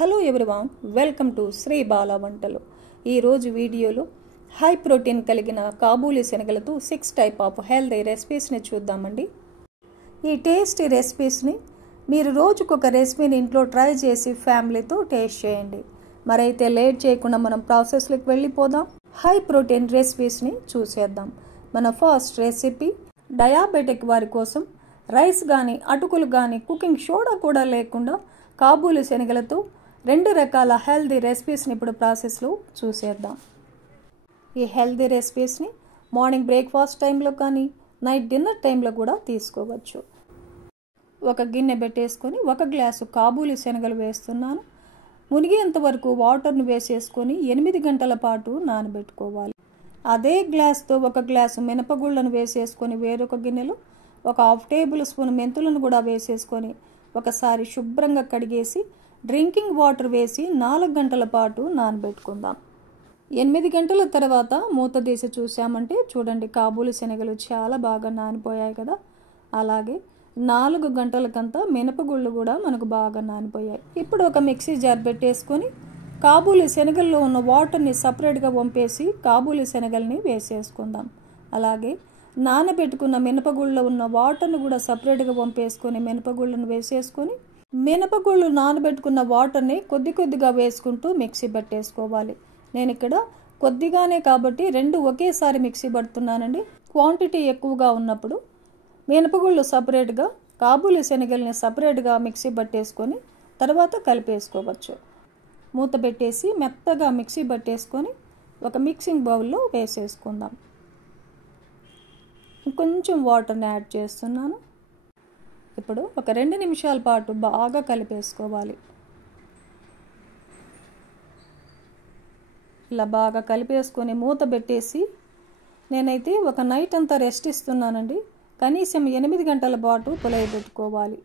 Hello everyone, welcome to Sri Bala Vantalu. ఈరోజు వీడియోలో high protein కలిగిన కాబూలీ శనగలతో 6 టైప్ ఆఫ్ హెల్తీ రెసిపీస్ని చూద్దామండి. ఈ టేస్టీ రెసిపీస్ని మీరు రోజుకొక రెసిపీని ఇంట్లో ట్రై చేసి ఫ్యామిలీతో టేస్ట్ చేయండి. మరైతే లేట్ చేయకుండా మనం ప్రాసెస్లోకి వెళ్ళిపోదాం. హై ప్రోటీన్ రెసిపీస్ని చూసేద్దాం. మన ఫస్ట్ రెసిపీ డయాబెటిక్ వారి కోసం రైస్ కానీ అటుకులు కానీ కుకింగ్ సోడా కూడా లేకుండా కాబూలీ శనగలతో 2 రకాల హెల్దీ రెసిపీస్ని ఇప్పుడు ప్రాసెస్లో చూసేద్దాం. ఈ హెల్దీ రెసిపీస్ని మార్నింగ్ బ్రేక్ఫాస్ట్ టైంలో కానీ నైట్ డిన్నర్ టైంలో కూడా తీసుకోవచ్చు. ఒక గిన్నె పెట్టేసుకొని 1 గ్లాసు కాబూలీ శనగలు వేస్తున్నాను. మునిగేంత వరకు వాటర్ను వేసేసుకొని 8 గంటల పాటు నానబెట్టుకోవాలి. అదే గ్లాస్తో 1 గ్లాసు మినపగుళ్ళను వేసేసుకొని వేరొక గిన్నెలో 1/2 టేబుల్ స్పూన్ మెంతులను కూడా వేసేసుకొని ఒకసారి శుభ్రంగా కడిగేసి డ్రింకింగ్ వాటర్ వేసి 4 గంటల పాటు నానబెట్టుకుందాం. 8 గంటల తర్వాత మూత తీసి చూసామంటే చూడండి, కాబూలీ శనగలు చాలా బాగా నానిపోయాయి కదా. అలాగే 4 గంటలకంతా మినపగుళ్ళు కూడా మనకు బాగా నానిపోయాయి. ఇప్పుడు ఒక మిక్సీ జార్ పెట్టేసుకొని కాబూలీ శనగల్లో ఉన్న వాటర్ని సపరేట్గా వంపేసి కాబూలీ శనగల్ని వేసేసుకుందాం. అలాగే నానబెట్టుకున్న మినపగుళ్ళలో ఉన్న వాటర్ను కూడా సపరేట్గా వంపేసుకొని మినపగుళ్ళను వేసేసుకొని మినపగుళ్ళు నానబెట్టుకున్న వాటర్ని కొద్దిగా వేసుకుంటూ మిక్సీ పట్టేసుకోవాలి. నేను ఇక్కడ కొద్దిగానే కాబట్టి 2 ఒకేసారి మిక్సీ పడుతున్నానండి. క్వాంటిటీ ఎక్కువగా ఉన్నప్పుడు మినపగుళ్ళు సపరేట్గా కాబూలీ శనగల్ని సపరేట్గా మిక్సీ పట్టేసుకొని తర్వాత కలిపేసుకోవచ్చు. మూత పెట్టేసి మెత్తగా మిక్సీ పట్టేసుకొని ఒక మిక్సింగ్ బౌల్లో వేసేసుకుందాం. కొంచెం వాటర్ని యాడ్ చేస్తున్నాను. ఇప్పుడు ఒక 2 నిమిషాల పాటు బాగా కలిపేసుకోవాలి. ఇలా బాగా కలిపేసుకొని మూత పెట్టేసి నేనైతే ఒక నైట్ అంతా రెస్ట్ ఇస్తున్నానండి. కనీసం 8 గంటల పాటు పులయబెట్టుకోవాలి.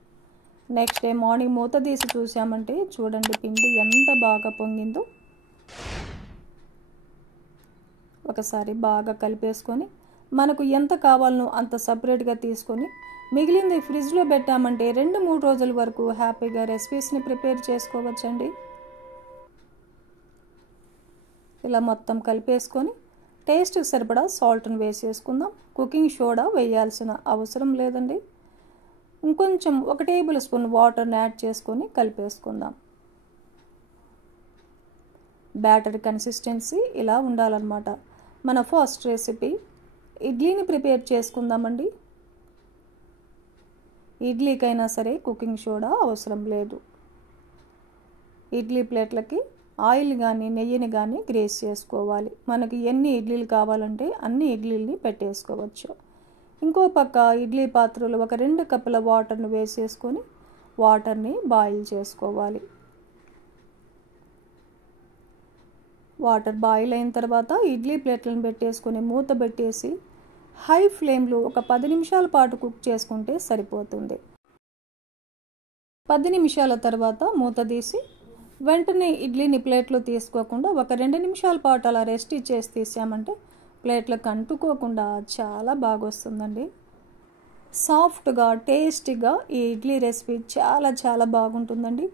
నెక్స్ట్ డే మార్నింగ్ మూత తీసి చూసామంటే చూడండి, పిండి ఎంత బాగా పొంగిందో. ఒకసారి బాగా కలిపేసుకొని మనకు ఎంత కావాలనో అంత సపరేట్గా తీసుకొని మిగిలింది ఫ్రిడ్జ్లో పెట్టామంటే 2-3 రోజుల వరకు హ్యాపీగా రెసిపీస్ని ప్రిపేర్ చేసుకోవచ్చండి. ఇలా మొత్తం కలిపేసుకొని టేస్ట్కి సరిపడా సాల్ట్ని వేసేసుకుందాం. కుకింగ్ సోడా వేయాల్సిన అవసరం లేదండి. ఇంకొంచెం 1 టేబుల్ స్పూన్ వాటర్ని యాడ్ చేసుకొని కలిపేసుకుందాం. బ్యాటర్ కన్సిస్టెన్సీ ఇలా ఉండాలన్నమాట. మన ఫస్ట్ రెసిపీ ఇడ్లీని ప్రిపేర్ చేసుకుందామండి. ఇడ్లీకైనా సరే కుకింగ్ సోడా అవసరం లేదు. ఇడ్లీ ప్లేట్లకి ఆయిల్ కానీ నెయ్యిని కానీ గ్రేస్ చేసుకోవాలి. మనకి ఎన్ని ఇడ్లీలు కావాలంటే అన్ని ఇడ్లీల్ని పెట్టేసుకోవచ్చు. ఇంకో పక్క ఇడ్లీ పాత్రలో ఒక 2 కప్పుల వాటర్ని వేసేసుకొని వాటర్ని బాయిల్ చేసుకోవాలి. వాటర్ బాయిల్ అయిన తర్వాత ఇడ్లీ ప్లేట్లను పెట్టేసుకొని మూత పెట్టేసి హై ఫ్లేమ్లో ఒక 10 నిమిషాల పాటు కుక్ చేసుకుంటే సరిపోతుంది. 10 నిమిషాల తర్వాత మూత తీసి వెంటనే ఇడ్లీని ప్లేట్లో తీసుకోకుండా ఒక 2 నిమిషాల పాటు అలా రెస్ట్ ఇచ్చేసి తీసామంటే ప్లేట్లకు అంటుకోకుండా చాలా బాగా వస్తుందండి. సాఫ్ట్గా టేస్టీగా ఈ ఇడ్లీ రెసిపీ చాలా బాగుంటుందండి.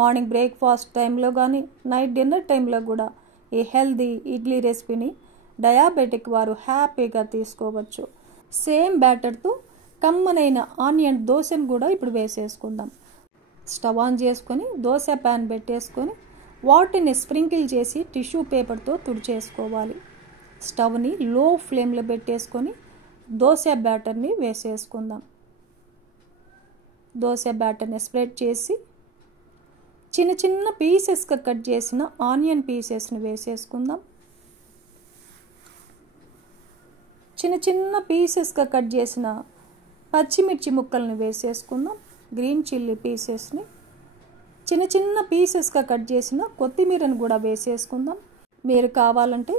మార్నింగ్ బ్రేక్ఫాస్ట్ టైంలో కానీ నైట్ డిన్నర్ టైంలో కూడా ఈ హెల్దీ ఇడ్లీ రెసిపీని డయాబెటిక్ వారు హ్యాపీగా తీసుకోవచ్చు. సేమ్ బ్యాటర్తో కమ్మనైన ఆనియన్ దోశను కూడా ఇప్పుడు వేసేసుకుందాం. స్టవ్ ఆన్ చేసుకొని దోశ ప్యాన్ పెట్టేసుకొని వాటిని స్ప్రింకిల్ చేసి టిష్యూ పేపర్తో తుడిచేసుకోవాలి. స్టవ్ని లో ఫ్లేమ్లో పెట్టేసుకొని దోశ బ్యాటర్ని వేసేసుకుందాం. దోశ బ్యాటర్ని స్ప్రెడ్ చేసి చిన్న పీసెస్గా కట్ చేసిన ఆనియన్ పీసెస్ని వేసేసుకుందాం. చిన్న పీసెస్గా కట్ చేసిన పచ్చిమిర్చి ముక్కల్ని వేసేసుకుందాం. గ్రీన్ చిల్లీ పీసెస్ని చిన్న పీసెస్గా కట్ చేసిన కొత్తిమీరని కూడా వేసేసుకుందాం. మీరు కావాలంటే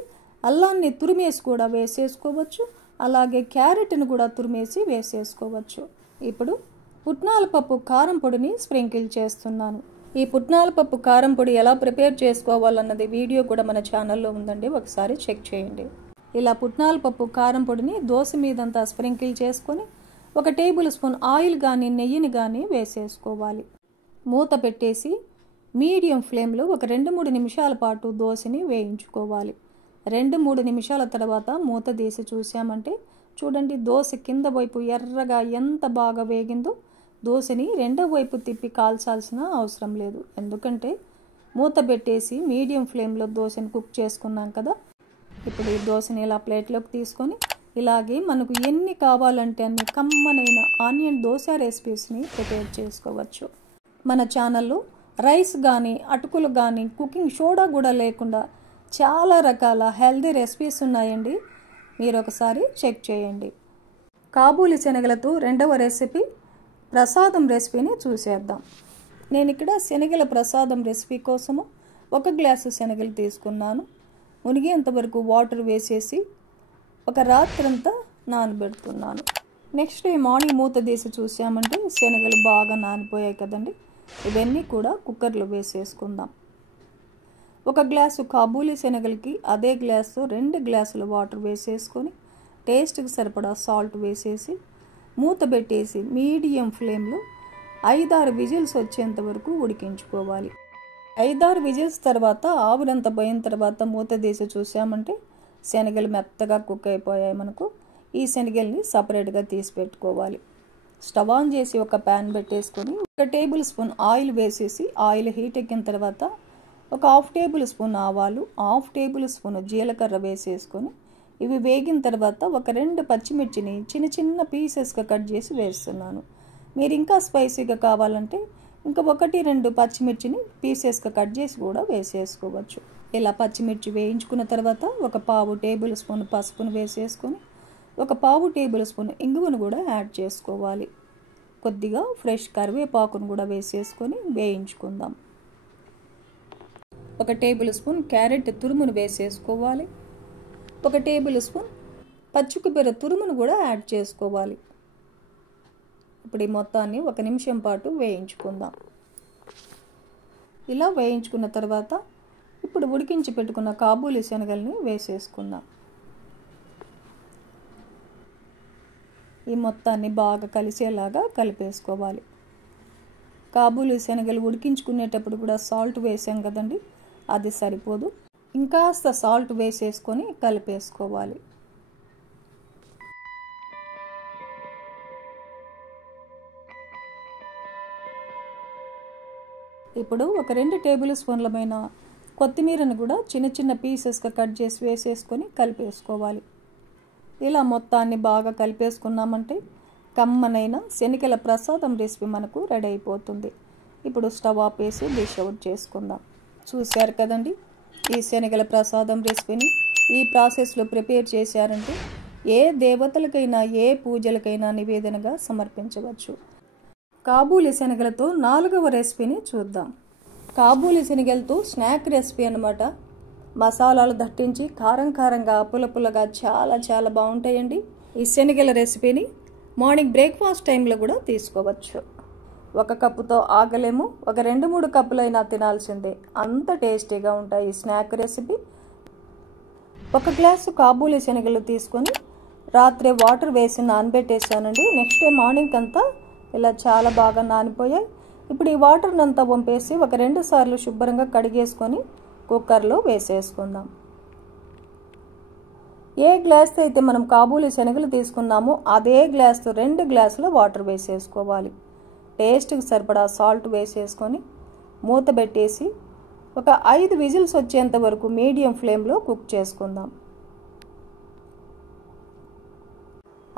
అల్లాన్ని తురిమేసి కూడా వేసేసుకోవచ్చు. అలాగే క్యారెట్ని కూడా తురిమేసి వేసేసుకోవచ్చు. ఇప్పుడు పుట్నాల పప్పు కారం పొడిని స్ప్రింకిల్ చేస్తున్నాను. ఈ పుట్నాల పప్పు కారం పొడి ఎలా ప్రిపేర్ చేసుకోవాలన్నది వీడియో కూడా మన ఛానల్లో ఉందండి, ఒకసారి చెక్ చేయండి. ఇలా పుట్నాల పప్పు కారం పొడిని దోశ మీదంతా స్ప్రింకిల్ చేసుకొని 1 టేబుల్ స్పూన్ ఆయిల్ కానీ నెయ్యిని కానీ వేసేసుకోవాలి. మూత పెట్టేసి మీడియం ఫ్లేమ్లో ఒక 2-3 నిమిషాల పాటు దోశని వేయించుకోవాలి. 2-3 నిమిషాల తర్వాత మూత తీసి చూసామంటే చూడండి, దోశ కింద వైపు ఎర్రగా ఎంత బాగా వేగిందో. దోశని రెండో వైపు తిప్పి కాల్చాల్సిన అవసరం లేదు, ఎందుకంటే మూత పెట్టేసి మీడియం ఫ్లేమ్లో దోశని కుక్ చేసుకున్నాం కదా. ఇప్పుడు ఈ దోశని ఇలా ప్లేట్లోకి తీసుకొని ఇలాగే మనకు ఎన్ని కావాలంటే అన్ని కమ్మనైన ఆనియన్ దోశ రెసిపీస్ని ప్రిపేర్ చేసుకోవచ్చు. మన ఛానల్లో రైస్ కానీ అటుకులు కానీ కుకింగ్ సోడా కూడా లేకుండా చాలా రకాల హెల్దీ రెసిపీస్ ఉన్నాయండి, మీరు ఒకసారి చెక్ చేయండి. కాబూలి శనగలతో రెండవ రెసిపీ ప్రసాదం రెసిపీని చూసేద్దాం. నేను ఇక్కడ శనగల ప్రసాదం రెసిపీ కోసము 1 గ్లాసు శనగలు తీసుకున్నాను. మునిగేంతవరకు వాటర్ వేసేసి ఒక రాత్రంతా నానబెడుతున్నాను. నెక్స్ట్ డే మార్నింగ్ మూత తీసి చూసామంటే శనగలు బాగా నానిపోయాయి కదండి. ఇవన్నీ కూడా కుక్కర్లో వేసేసుకుందాం. 1 గ్లాసు కాబూలి శనగలకి అదే గ్లాసు 2 గ్లాసుల వాటర్ వేసేసుకొని టేస్ట్కి సరిపడా సాల్ట్ వేసేసి మూత పెట్టేసి మీడియం ఫ్లేమ్లో 5-6 విజిల్స్ వచ్చేంత వరకు ఉడికించుకోవాలి. 5-6 విజిల్స్ తర్వాత ఆవిరంతా పోయిన తర్వాత మూత తీసి చూసామంటే శనగలు మెత్తగా కుక్ అయిపోయాయి మనకు. ఈ శనగల్ని సపరేట్గా తీసి పెట్టుకోవాలి. స్టవ్ ఆన్ చేసి ఒక ప్యాన్ పెట్టేసుకొని 1 టేబుల్ స్పూన్ ఆయిల్ వేసేసి ఆయిల్ హీట్ ఎక్కిన తర్వాత ఒక 1/2 టేబుల్ స్పూన్ ఆవాలు, 1/2 టేబుల్ స్పూన్ జీలకర్ర వేసేసుకొని ఇవి వేగిన తర్వాత ఒక 2 పచ్చిమిర్చిని చిన్న చిన్న పీసెస్గా కట్ చేసి వేస్తున్నాను. మీరు ఇంకా స్పైసీగా కావాలంటే ఇంకా 1-2 పచ్చిమిర్చిని పీసెస్గా కట్ చేసి కూడా వేసేసుకోవచ్చు. ఇలా పచ్చిమిర్చి వేయించుకున్న తర్వాత ఒక 1/4 టేబుల్ స్పూన్ పసుపును వేసేసుకొని ఒక 1/4 టేబుల్ స్పూన్ ఇంగువను కూడా యాడ్ చేసుకోవాలి. కొద్దిగా ఫ్రెష్ కరివేపాకును కూడా వేసేసుకొని వేయించుకుందాం. 1 టేబుల్ స్పూన్ క్యారెట్ తురుమును వేసేసుకోవాలి. 1 టేబుల్ స్పూన్ పచ్చి కొబ్బరి తురుమును కూడా యాడ్ చేసుకోవాలి. ఇప్పుడు ఈ మొత్తాన్ని 1 నిమిషం పాటు వేయించుకుందాం. ఇలా వేయించుకున్న తర్వాత ఇప్పుడు ఉడికించి పెట్టుకున్న కాబూలి శనగల్ని వేసేసుకుందాం. ఈ మొత్తాన్ని బాగా కలిసేలాగా కలిపేసుకోవాలి. కాబూలి శనగలు ఉడికించుకునేటప్పుడు కూడా సాల్ట్ వేసాం కదండి, అది సరిపోదు, ఇంకాస్త సాల్ట్ వేసేసుకొని కలిపేసుకోవాలి. ఇప్పుడు ఒక 2 టేబుల్ స్పూన్లమైన కొత్తిమీరను కూడా చిన్న చిన్న పీసెస్గా కట్ చేసి వేసేసుకొని కలిపేసుకోవాలి. ఇలా మొత్తాన్ని బాగా కలిపేసుకున్నామంటే కమ్మనైన శనగల ప్రసాదం రెసిపీ మనకు రెడీ అయిపోతుంది. ఇప్పుడు స్టవ్ ఆపేసి డిష్ అవుట్ చేసుకుందాం. చూశారు కదండి, ఈ శనగల ప్రసాదం రెసిపీని ఈ ప్రాసెస్లో ప్రిపేర్ చేశారంటే ఏ దేవతలకైనా ఏ పూజలకైనా నివేదనగా సమర్పించవచ్చు. కాబూలి శనగలతో 4వ రెసిపీని చూద్దాం. కాబూలి శనగలతో స్నాక్ రెసిపీ అన్నమాట. మసాలాలు దట్టించి కారం కారంగా పుల్లపుల్లగా చాలా బాగుంటాయండి. ఈ శనగల రెసిపీని మార్నింగ్ బ్రేక్ఫాస్ట్ టైంలో కూడా తీసుకోవచ్చు. 1 కప్పుతో ఆగలేము, ఒక 2-3 కప్పులైనా తినాల్సిందే, అంత టేస్టీగా ఉంటాయి ఈ స్నాక్ రెసిపీ. 1 గ్లాసు కాబూలి శనగలు తీసుకొని రాత్రి వాటర్ వేసి నానబెట్టేసానండి. నెక్స్ట్ డే మార్నింగ్ అంతా ఇలా చాలా బాగా నానిపోయాయి. ఇప్పుడు ఈ వాటర్ని అంతా వంపేసి ఒక 2 సార్లు శుభ్రంగా కడిగేసుకొని కుక్కర్లో వేసేసుకుందాం. ఏ గ్లాస్తో అయితే మనం కాబూలి శనగలు తీసుకున్నామో అదే గ్లాస్తో 2 గ్లాసుల వాటర్ వేసేసుకోవాలి. టేస్ట్కి సరిపడా సాల్ట్ వేసేసుకొని మూత పెట్టేసి ఒక 5 విజిల్స్ వచ్చేంత వరకు మీడియం ఫ్లేమ్లో కుక్ చేసుకుందాం.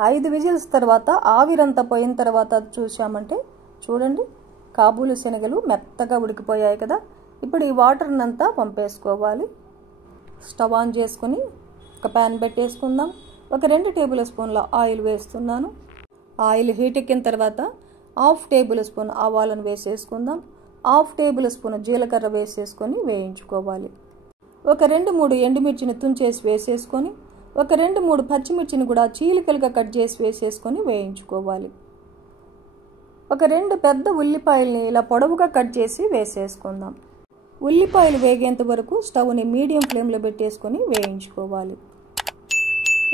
5 విజిల్స్ తర్వాత ఆవిరంతా పోయిన తర్వాత చూసామంటే చూడండి, కాబూలి శనగలు మెత్తగా ఉడికిపోయాయి కదా. ఇప్పుడు ఈ వాటర్ని అంతా పంపేసుకోవాలి. స్టవ్ ఆన్ చేసుకుని ఒక ప్యాన్ పెట్టేసుకుందాం. ఒక 2 టేబుల్ స్పూన్ల ఆయిల్ వేస్తున్నాను. ఆయిల్ హీట్ ఎక్కిన తర్వాత 1/2 టేబుల్ స్పూన్ ఆవాలను వేసేసుకుందాం. 1/2 టేబుల్ స్పూన్ జీలకర్ర వేసేసుకొని వేయించుకోవాలి. ఒక 2-3 ఎండుమిర్చిని తుంచేసి వేసేసుకొని ఒక 2-3 పచ్చిమిర్చిని కూడా చీలికలుగా కట్ చేసి వేసేసుకొని వేయించుకోవాలి. ఒక 2 పెద్ద ఉల్లిపాయల్ని ఇలా పొడవుగా కట్ చేసి వేసేసుకుందాం. ఉల్లిపాయలు వేగేంత వరకు స్టవ్ని మీడియం ఫ్లేమ్లో పెట్టేసుకొని వేయించుకోవాలి.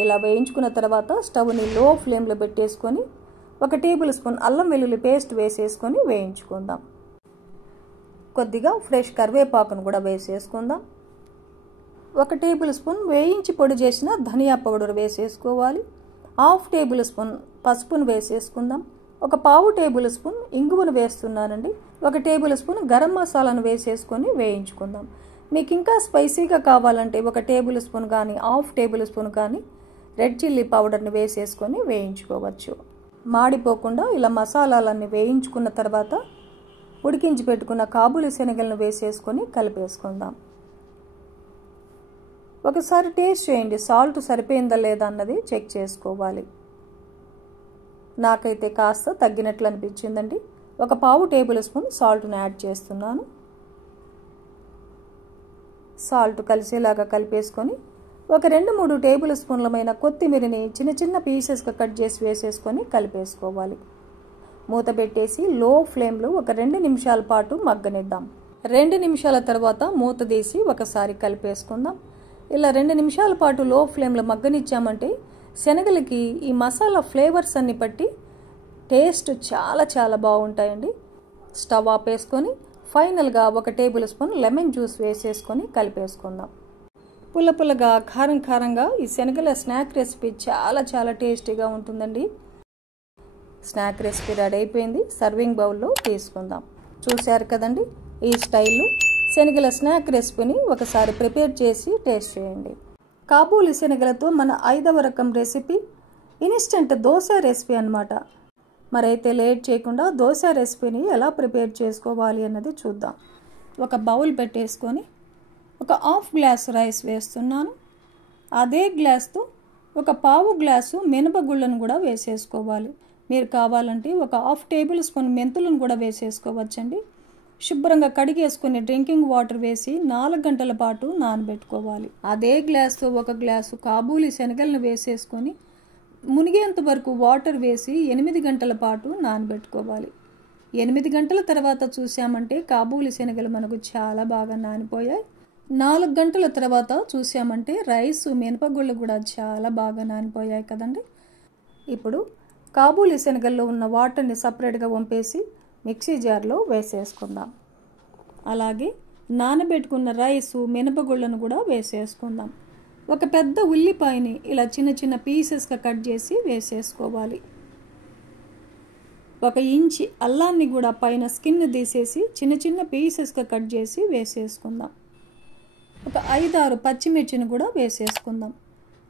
ఇలా వేయించుకున్న తర్వాత స్టవ్ని లో ఫ్లేమ్లో పెట్టేసుకొని 1 టేబుల్ స్పూన్ అల్లం వెల్లుల్లి పేస్ట్ వేసేసుకొని వేయించుకుందాం. కొద్దిగా ఫ్రెష్ కరివేపాకును కూడా వేసేసుకుందాం. 1 టేబుల్ స్పూన్ వేయించి పొడి చేసిన ధనియా పౌడర్ వేసేసుకోవాలి. 1/2 టేబుల్ స్పూన్ పసుపును వేసేసుకుందాం. 1/4 టేబుల్ స్పూన్ ఇంగువను వేస్తున్నానండి. 1 టేబుల్ స్పూన్ గరం మసాలాను వేసేసుకొని వేయించుకుందాం. మీకు ఇంకా స్పైసీగా కావాలంటే 1 టేబుల్ స్పూన్ కానీ 1/2 టేబుల్ స్పూన్ కానీ రెడ్ చిల్లీ పౌడర్ని వేసేసుకొని వేయించుకోవచ్చు. మాడిపోకుండా ఇలా మసాలాలన్నీ వేయించుకున్న తర్వాత ఉడికించి పెట్టుకున్న కాబూలి శనగలను వేసేసుకొని కలిపేసుకుందాం. ఒకసారి టేస్ట్ చేయండి, సాల్ట్ సరిపోయిందా లేదా అన్నది చెక్ చేసుకోవాలి. నాకైతే కాస్త తగ్గినట్లు అనిపించిందండి. 1/4 టేబుల్ స్పూన్ సాల్ట్ను యాడ్ చేస్తున్నాను. సాల్ట్ కలిసేలాగా కలిపేసుకొని 2-3 టేబుల్ స్పూన్లమైన కొత్తిమీరని చిన్న చిన్న పీసెస్గా కట్ చేసి వేసేసుకొని కలిపేసుకోవాలి. మూత పెట్టేసి లో ఫ్లేమ్లో 2 నిమిషాల పాటు మగ్గనిద్దాం. 2 నిమిషాల తర్వాత మూత తీసి ఒకసారి కలిపేసుకుందాం. ఇలా 2 నిమిషాల పాటు లో ఫ్లేమ్లో మగ్గనిచ్చామంటే శనగలకి ఈ మసాలా ఫ్లేవర్స్ అన్ని పట్టి టేస్ట్ చాలా బాగుంటాయండి. స్టవ్ ఆపేసుకొని ఫైనల్గా 1 టేబుల్ స్పూన్ లెమన్ జ్యూస్ వేసేసుకొని కలిపేసుకుందాం. పుల్లగా కారంగా ఈ శనగల స్నాక్ రెసిపీ చాలా టేస్టీగా ఉంటుందండి. స్నాక్ రెసిపీ రెడీ అయిపోయింది. సర్వింగ్ బౌల్లో తీసుకుందాం. చూశారు కదండి, ఈ స్టైల్లో శనగల స్నాక్ రెసిపీని ఒకసారి ప్రిపేర్ చేసి టేస్ట్ చేయండి. కాబూలి శనగలతో మన 5వ రకం రెసిపీ ఇన్స్టెంట్ దోశ రెసిపీ అన్నమాట. మరైతే లేట్ చేయకుండా దోశ రెసిపీని ఎలా ప్రిపేర్ చేసుకోవాలి అన్నది చూద్దాం. ఒక బౌల్ పెట్టేసుకొని 1/2 గ్లాసు రైస్ వేస్తున్నాను. అదే గ్లాస్తో 1/4 గ్లాసు మినపగుళ్ళను కూడా వేసేసుకోవాలి. మీరు కావాలంటే 1/2 టేబుల్ స్పూన్ మెంతులను కూడా వేసేసుకోవచ్చండి. శుభ్రంగా కడిగేసుకుని డ్రింకింగ్ వాటర్ వేసి 4 గంటల పాటు నానబెట్టుకోవాలి. అదే గ్లాస్తో 1 గ్లాసు కాబూలి శనగలను వేసేసుకొని మునిగేంత వరకు వాటర్ వేసి 8 గంటల పాటు నానబెట్టుకోవాలి. 8 గంటల తర్వాత చూసామంటే కాబూలి శనగలు మనకు చాలా బాగా నానిపోయాయి. 4 గంటల తర్వాత చూసామంటే రైసు మినపగుళ్ళు కూడా చాలా బాగా నానిపోయాయి కదండి. ఇప్పుడు కాబూలి శనగల్లో ఉన్న వాటర్ని సపరేట్గా వంపేసి మిక్సీ జార్లో వేసేసుకుందాం. అలాగే నానబెట్టుకున్న రైసు మినపగుళ్ళను కూడా వేసేసుకుందాం. ఒక పెద్ద ఉల్లిపాయని ఇలా చిన్న పీసెస్గా కట్ చేసి వేసేసుకోవాలి. 1 ఇంచి అల్లాన్ని కూడా పైన స్కిన్ తీసేసి చిన్న పీసెస్గా కట్ చేసి వేసేసుకుందాం. ఒక 5-6 పచ్చిమిర్చిని కూడా వేసేసుకుందాం.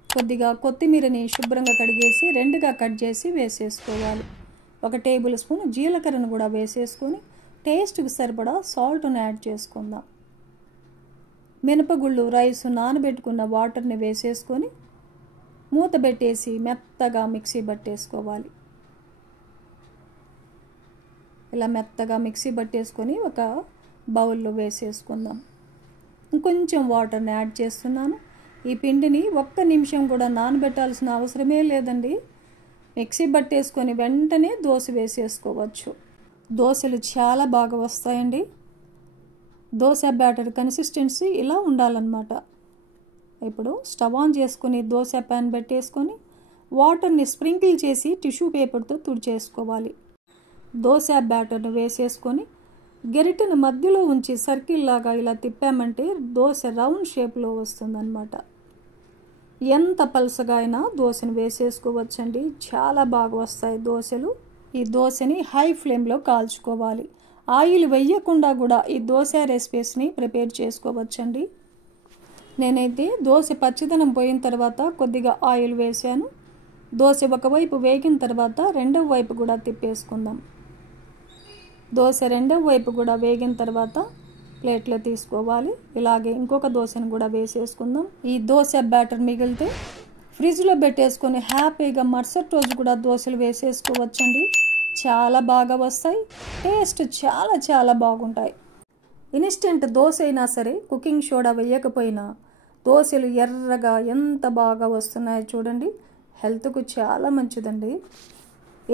కొద్దిగా కొత్తిమీరని శుభ్రంగా కడిగేసి 2గా కట్ చేసి వేసేసుకోవాలి. 1 టేబుల్ స్పూన్ జీలకర్రను కూడా వేసేసుకొని టేస్ట్కి సరిపడా సాల్ట్ను యాడ్ చేసుకుందాం. మినపగుళ్ళు రైసు నానబెట్టుకున్న వాటర్ని వేసేసుకొని మూత పెట్టేసి మెత్తగా మిక్సీ పట్టేసుకోవాలి. ఇలా మెత్తగా మిక్సీ పట్టేసుకొని ఒక బౌల్లో వేసేసుకుందాం. ఇంకొంచెం వాటర్ని యాడ్ చేస్తున్నాను. ఈ పిండిని 1 నిమిషం కూడా నానబెట్టాల్సిన అవసరమే లేదండి. మిక్సీ పట్టేసుకొని వెంటనే దోశ వేసేసుకోవచ్చు. దోశలు చాలా బాగా వస్తాయండి. దోశ బ్యాటర్ కన్సిస్టెన్సీ ఇలా ఉండాలన్నమాట. ఇప్పుడు స్టవ్ ఆన్ చేసుకొని దోశ ప్యాన్ పెట్టేసుకొని వాటర్ని స్ప్రింకిల్ చేసి టిష్యూ పేపర్తో తుడిచేసుకోవాలి. దోశ బ్యాటర్ని వేసేసుకొని గెరిటను మధ్యలో ఉంచి సర్కిల్ లాగా ఇలా తిప్పామంటే దోశ రౌండ్ షేప్లో వస్తుందన్నమాట. ఎంత పలసగా అయినా దోశను వేసేసుకోవచ్చండి. చాలా బాగా వస్తాయి దోశలు. ఈ దోశని హై ఫ్లేమ్లో కాల్చుకోవాలి. ఆయిల్ వేయకుండా కూడా ఈ దోశ రెసిపీస్ని ప్రిపేర్ చేసుకోవచ్చండి. నేనైతే దోశ పచ్చిదనం పోయిన తర్వాత కొద్దిగా ఆయిల్ వేసాను. దోశ ఒకవైపు వేగిన తర్వాత రెండవ వైపు కూడా తిప్పేసుకుందాం. దోశ రెండవ వైపు కూడా వేగిన తర్వాత ప్లేట్లో తీసుకోవాలి. ఇలాగే ఇంకొక దోశను కూడా వేసేసుకుందాం. ఈ దోశ బ్యాటర్ మిగిలితే ఫ్రిడ్జ్లో పెట్టేసుకొని హ్యాపీగా మరుసటి రోజు కూడా దోశలు వేసేసుకోవచ్చండి. చాలా బాగా వస్తాయి. టేస్ట్ చాలా బాగుంటాయి. ఇన్స్టెంట్ దోశ అయినా సరే కుకింగ్ సోడా వేయకపోయినా దోశలు ఎర్రగా ఎంత బాగా వస్తున్నాయో చూడండి. హెల్త్కు చాలా మంచిదండి.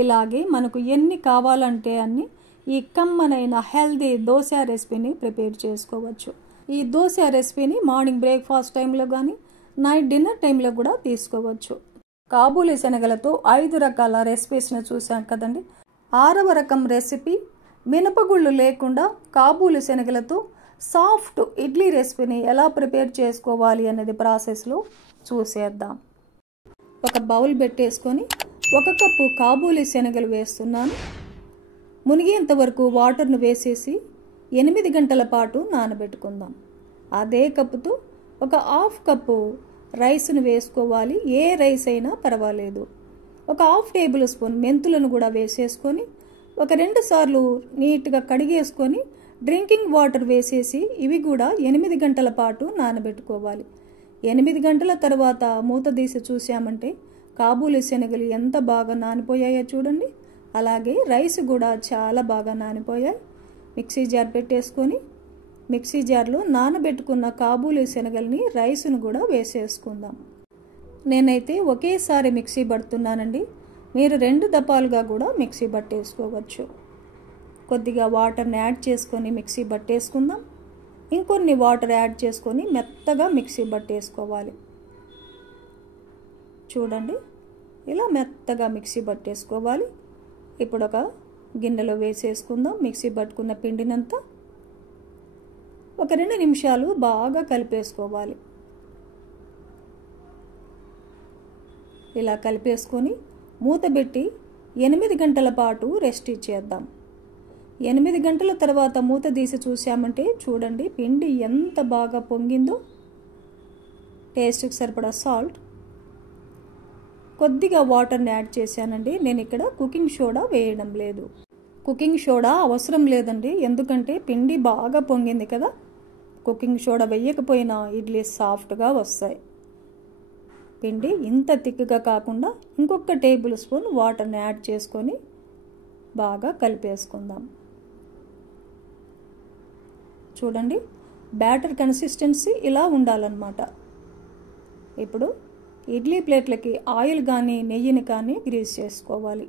ఇలాగే మనకు ఎన్ని కావాలంటే అన్ని ఈ కమ్మనైన హెల్దీ దోశ రెసిపీని ప్రిపేర్ చేసుకోవచ్చు. ఈ దోశ రెసిపీని మార్నింగ్ బ్రేక్ఫాస్ట్ టైంలో కానీ నైట్ డిన్నర్ టైంలో కూడా తీసుకోవచ్చు. కాబూలి శనగలతో 5 రకాల రెసిపీస్ని చూసాం కదండి. 6వ రకం రెసిపీ మినపగుళ్ళు లేకుండా కాబూలి శనగలతో సాఫ్ట్ ఇడ్లీ రెసిపీని ఎలా ప్రిపేర్ చేసుకోవాలి అనేది ప్రాసెస్లో చూసేద్దాం. ఒక బౌల్ పెట్టేసుకొని 1 కప్పు కాబూలి శనగలు వేస్తున్నాను. మునిగేంత వరకు వాటర్ను వేసేసి 8 గంటల పాటు నానబెట్టుకుందాం. అదే కప్పుతో ఒక 1/2 కప్పు రైస్ను వేసుకోవాలి. ఏ రైస్ అయినా పర్వాలేదు. ఒక 1/2 టేబుల్ స్పూన్ మెంతులను కూడా వేసేసుకొని ఒక 2 సార్లు నీట్గా కడిగేసుకొని డ్రింకింగ్ వాటర్ వేసేసి ఇవి కూడా 8 గంటల పాటు నానబెట్టుకోవాలి. 8 గంటల తర్వాత మూత తీసి చూసామంటే కాబూలి శనగలు ఎంత బాగా నానిపోయాయో చూడండి. అలాగే రైస్ కూడా చాలా బాగా నానిపోయాయి. మిక్సీ జార్ పెట్టేసుకొని మిక్సీ జార్లో నానబెట్టుకున్న కాబూలి శనగల్ని రైస్ను కూడా వేసేసుకుందాం. నేనైతే ఒకేసారి మిక్సీ పడుతున్నానండి. మీరు 2 దపాలుగా కూడా మిక్సీ పట్టేసుకోవచ్చు. కొద్దిగా వాటర్ని యాడ్ చేసుకొని మిక్సీ పట్టేసుకుందాం. ఇంకొన్ని వాటర్ యాడ్ చేసుకొని మెత్తగా మిక్సీ పట్టేసుకోవాలి. చూడండి, ఇలా మెత్తగా మిక్సీ పట్టేసుకోవాలి. ఇప్పుడు ఒక గిన్నెలో వేసేసుకుందాం మిక్సీ పట్టుకున్న పిండినంతా. ఒక 2 నిమిషాలు బాగా కలిపేసుకోవాలి. ఇలా కలిపేసుకొని మూత పెట్టి 8 గంటల పాటు రెస్ట్ ఇచ్చేద్దాం. 8 గంటల తర్వాత మూత తీసి చూసామంటే చూడండి పిండి ఎంత బాగా పొంగిందో. టేస్ట్కి సరిపడా సాల్ట్, కొద్దిగా వాటర్ని యాడ్ చేశానండి. నేను ఇక్కడ కుకింగ్ సోడా వేయడం లేదు. కుకింగ్ సోడా అవసరం లేదండి, ఎందుకంటే పిండి బాగా పొంగింది కదా. కుకింగ్ సోడా వేయకపోయినా ఇడ్లీ సాఫ్ట్గా వస్తాయి. పిండి ఇంత థిక్గా కాకుండా ఇంకొక టేబుల్ స్పూన్ వాటర్ని యాడ్ చేసుకొని బాగా కలిపేసుకుందాం. చూడండి, బ్యాటర్ కన్సిస్టెన్సీ ఇలా ఉండాలన్నమాట. ఇప్పుడు ఇడ్లీ ప్లేట్లకి ఆయిల్ కానీ నెయ్యిని కానీ గ్రీస్ చేసుకోవాలి.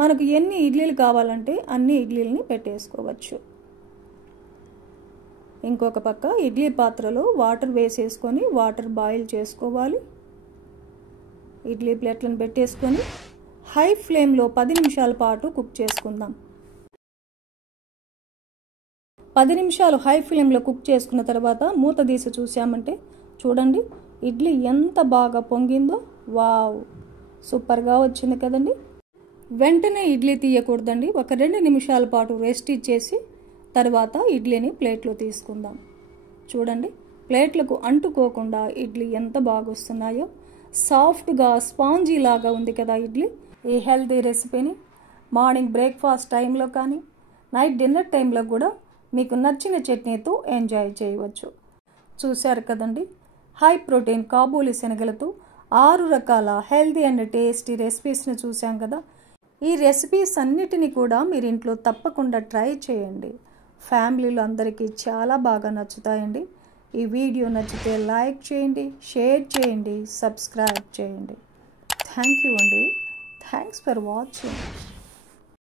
మనకు ఎన్ని ఇడ్లీలు కావాలంటే అన్ని ఇడ్లీలని పెట్టేసుకోవచ్చు. ఇంకొక పక్క ఇడ్లీ పాత్రలో వాటర్ వేసేసుకొని వాటర్ బాయిల్ చేసుకోవాలి. ఇడ్లీ ప్లేట్లను పెట్టేసుకొని హై ఫ్లేమ్లో 10 నిమిషాల పాటు కుక్ చేసుకుందాం. 10 నిమిషాలు హై ఫ్లేమ్లో కుక్ చేసుకున్న తర్వాత మూత తీసి చూసామంటే చూడండి ఇడ్లీ ఎంత బాగా పొంగిందో. వావ్, సూపర్గా వచ్చింది కదండి. వెంటనే ఇడ్లీ తీయకూడదండి. ఒక 2 నిమిషాల పాటు రెస్ట్ ఇచ్చేసి తర్వాత ఇడ్లీని ప్లేట్లో తీసుకుందాం. చూడండి, ప్లేట్లకు అంటుకోకుండా ఇడ్లీ ఎంత బాగా వస్తున్నాయో. సాఫ్ట్గా స్పాంజీ లాగా ఉంది కదా ఇడ్లీ. ఈ హెల్తీ రెసిపీని మార్నింగ్ బ్రేక్ఫాస్ట్ టైంలో కానీ నైట్ డిన్నర్ టైంలో కూడా మీకు నచ్చిన చట్నీతో ఎంజాయ్ చేయవచ్చు. చూశారు కదండి, హై ప్రోటీన్ కాబూలి శనగలతో 6 రకాల హెల్తీ అండ్ టేస్టీ రెసిపీస్ని చూసాం కదా. ఈ రెసిపీస్ అన్నిటినీ కూడా మీరు ఇంట్లో తప్పకుండా ట్రై చేయండి. ఫ్యామిలీలో అందరికీ చాలా బాగా నచ్చుతాయండి. ఈ వీడియో నచ్చితే లైక్ చేయండి, షేర్ చేయండి, సబ్స్క్రైబ్ చేయండి. థ్యాంక్ యూ అండి. Thanks for watching.